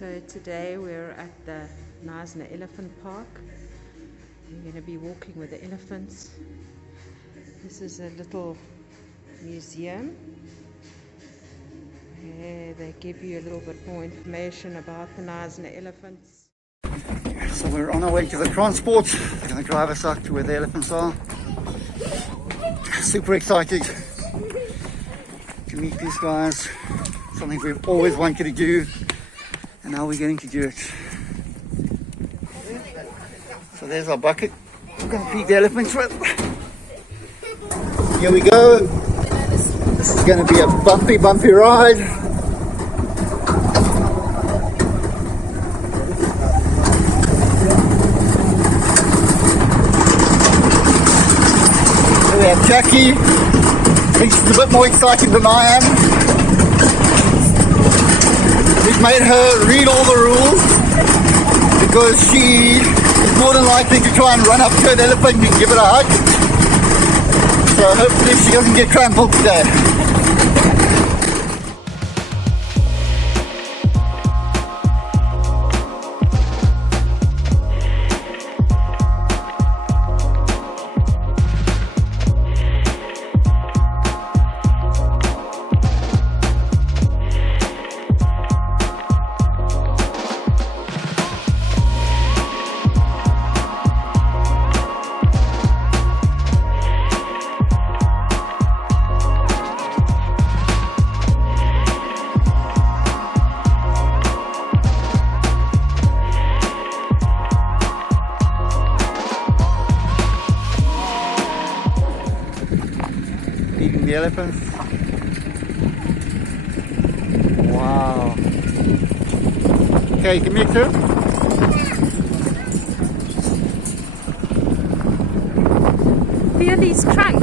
So today we're at the Knysna Elephant Park. We're going to be walking with the elephants. This is a little museum where they give you a little bit more information about the Knysna elephants. So we're on our way to the transport. They're going to drive us out to where the elephants are. Super excited to meet these guys. Something we've always wanted to do, and now we're getting to do it. So there's our bucket. We're going to feed the elephants with. Here we go. This is going to be a bumpy ride. Here we have Jackie. I think she's a bit more excited than I am. We've made her read all the rules because she is more than likely to try and run up to an elephant and give it a hug. So hopefully she doesn't get trampled today. Feeding the elephants. Wow. Okay, give me a clue. Feel his trunk.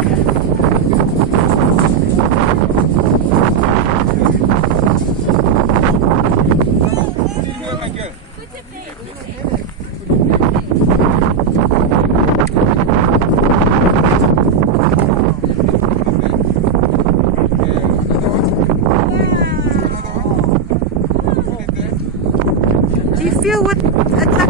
Do you feel what it's like?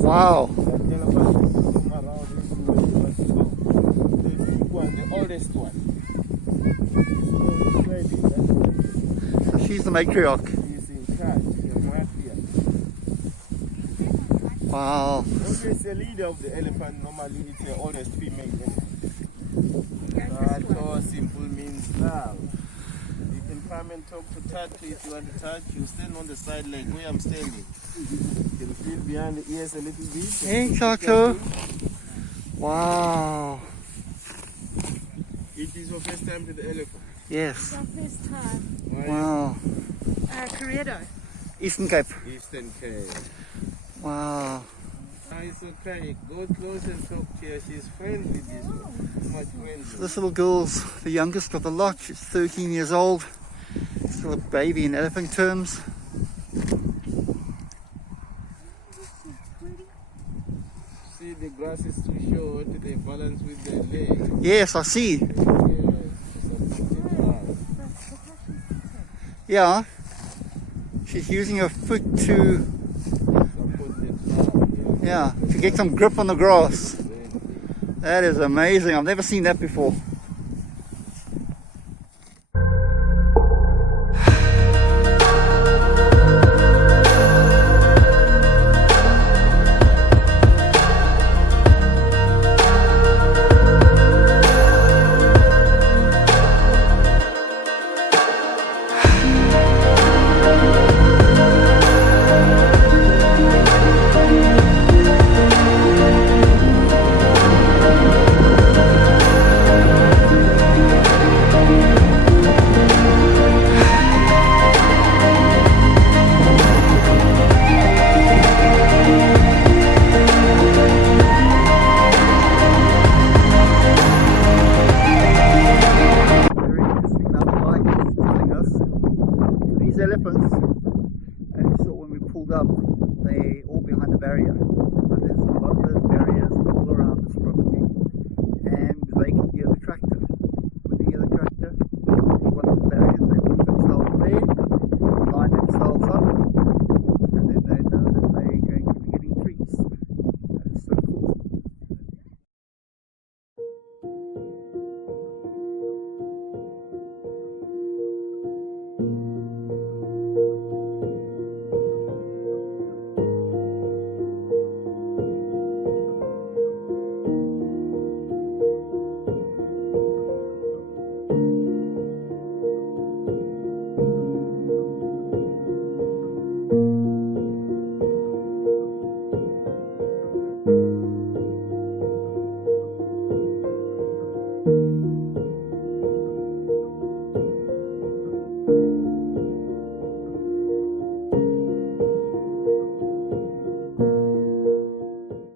Wow. The oldest one. So she's the matriarch. He's in charge. Wow. Always the leader of the elephant. Normally it's the oldest female. Tato simple means love. You can come and talk to Tato if you want to touch. You stand on the side like where I'm standing. You can feel behind the ears a little bit. Hey, Tato. Wow. It is your first time to the elephant. It's Yes. our first time. Wow. Corredo. Eastern Cape. Eastern Cape. Wow. It's okay. Go close and talk to her. She's friendly. This one. Much friendly. This little girl's the youngest of the lot. She's 13 years old. Still a baby in elephant terms. See, the grass is too short. They balance with their legs. Yes, I see. Yeah, it's a bit hard. Yeah. She's using her foot to, yeah, to get some grip on the grass. That is amazing. I've never seen that before.